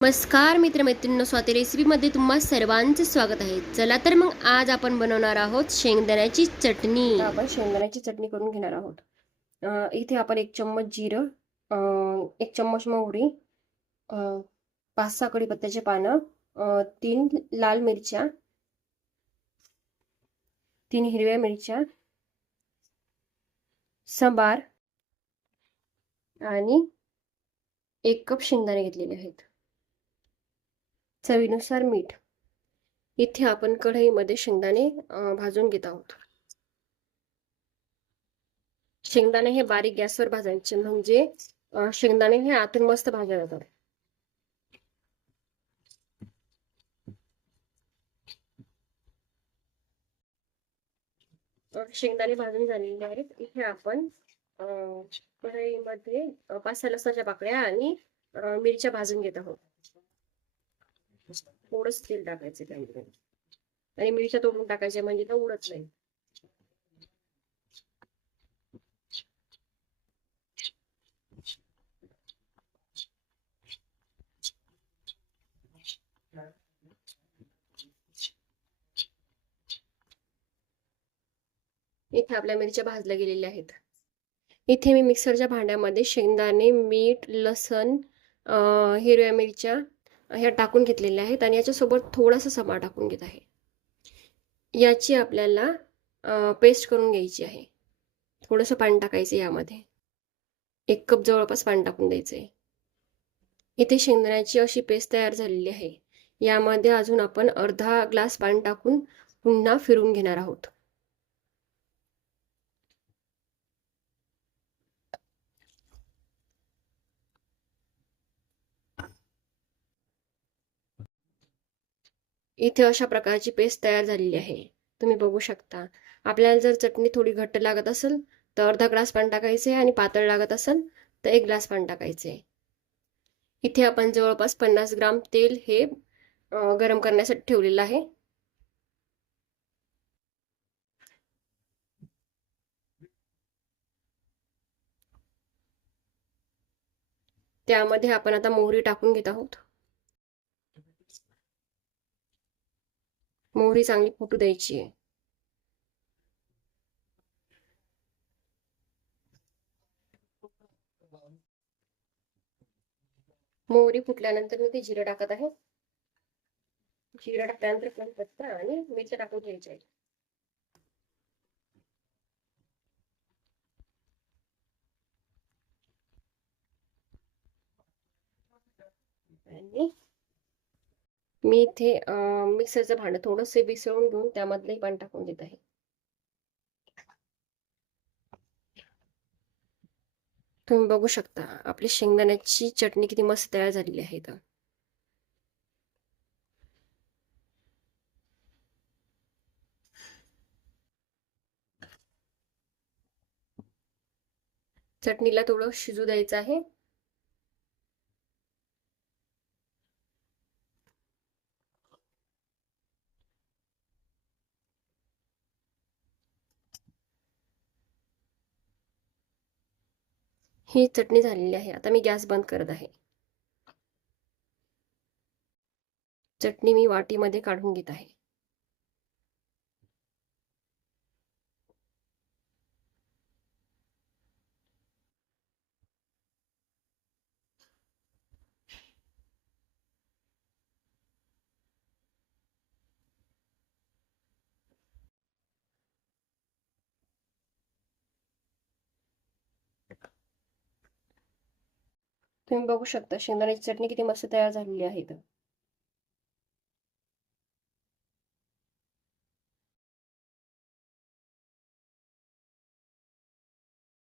नमस्कार मित्रमैत्रिणींनो, स्वाती रेसिपीमध्ये तुम्हा सर्वांचे स्वागत आहे. चला तर मग आज आपण बनवणार आहोत शेंगदाण्याची चटणी. आपण शेंगदाण्याची चटणी करून घेणार आहोत. इथे आपण 1 चम्मच जिरं, 1 चम्मच मोहरी, 5-6 कढीपत्त्याचे पानं, 3 लाल मिरच्या, 3 हिरव्या मिरच्या, संबार आणि 1 कप शेंगदाणे घेतलेले आहेत. चवीनुसार मीठ. इथे आपण कढईमध्ये शेंगदाणे भाजून घेत आहोत. शेंगदाणे हे बारीक गॅसवर भाजायचे, म्हणजे शेंगदाणे हे आतून मस्त भाजले जातात. शेंगदाणे भाजून झालेले आहेत. इथे आपण कढईमध्ये 5-6 लसणाच्या पाकळ्या आणि मिरच्या भाजून घेत आहोत. थोडंच तेल टाकायचे त्यामध्ये आणि मिरच्या तोडून टाकायच्या, म्हणजे तो उडत नाही. इथे आपल्या मिरच्या भाजल्या गेलेल्या आहेत. इथे मी मिक्सरच्या भांड्यामध्ये शेंगदाणे, मीठ, लसण, हिरव्या मिरच्या ह्या टाकून घेतलेल्या आहेत आणि याच्यासोबत थोडासा समा टाकून घेत आहे. याची आपल्याला पेस्ट करून घ्यायची आहे. थोडंसं पाणी टाकायचं यामध्ये. 1 कप जवळपास पाणी टाकून द्यायचं आहे. इथे शेंगदाण्याची अशी पेस्ट तयार झालेली आहे. यामध्ये अजून आपण अर्धा ग्लास पाणी टाकून पुन्हा फिरून घेणार आहोत. इथे अशा प्रकारची पेस्ट तयार झालेली आहे. तुम्ही बघू शकता. आपल्याला जर चटणी थोडी घट्ट लागत असेल तर अर्धा ग्लास पाणी टाकायचे आणि पातळ लागत असेल तर 1 ग्लास पाणी टाकायचे. इथे आपण जवळपास 50 ग्राम तेल हे गरम करण्यासाठी ठेवलेलं आहे. त्यामध्ये आपण आता मोहरी टाकून घेत आहोत. मोहरी चांगली फुटू द्यायची आहे. मोहरी फुटल्यानंतर मी ते जिरं टाकत आहे. जिरं टाकल्यानंतर कढीपत्ता आणि मिरच्या टाकून घ्यायच्या आहेत. आणि मी इथे मिक्सरचं भांडं थोडंसं मिसळून घेऊन त्यामधलंही पाणी टाकून देत आहे. तुम्ही बघू शकता आपली शेंगदाण्याची चटणी किती मस्त तयार झालेली आहे. चटणीला थोडं शिजू द्यायचं आहे. ही चटणी झालेली आहे. आता मी गॅस बंद करत आहे. चटणी मी वाटीमध्ये काढून घेत आहे. तुम्ही बघू शकता शेंगदाण्याची चटणी किती मस्त तयार झालेली आहे.